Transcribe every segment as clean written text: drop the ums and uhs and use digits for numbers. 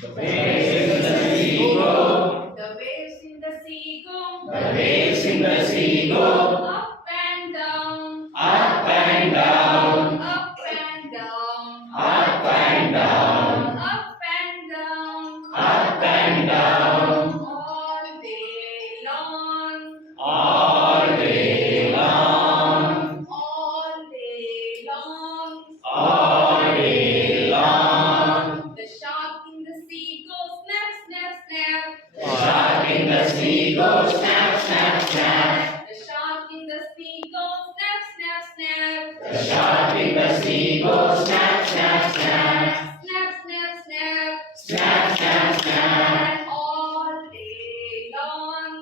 The waves in the sea go. The waves in the sea go. The waves in the sea go. Up and down. Up and down. Up and down. Up and down. Up and down. Up and down. All day long. All day long. All day long. All day long. The shark in the sea goes snap, snap, snap. The shark in the sea goes snap, snap, snap. The shark in the sea goes snap, snap, snap. The shark in the sea goes snap, snap, snap. Snap, snap, snap. Snap, snap, snap. All day long.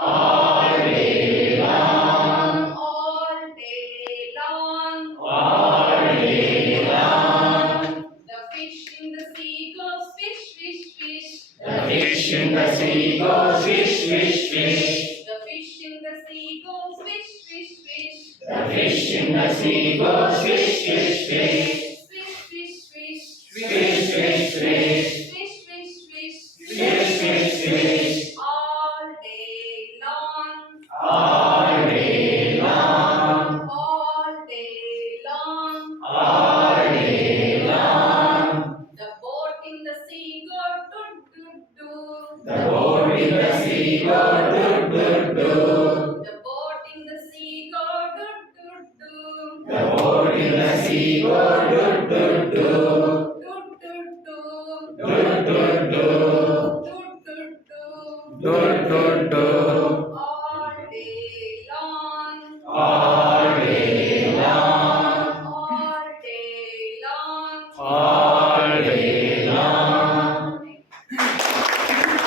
All day long. All day long. All day long. The fish in the sea goes fish, fish, fish. The fish in the sea goes fish, fish, fish. The fish in the sea goes fish, fish, fish. The fish in the sea goes fish, fish, fish. Fish, fish, fish. Fish, fish, fish. Fish, fish, fish. Fish, fish, fish. All day long. All day long. All day long. All day long. The boat in the sea goes doot, doot, doot. The boat in the sea goes doot, doot, doot. The boat in the sea goes doot, doot, doot. The boat in the sea goes doot, doot, doot. Doot, doot, doot. Doot,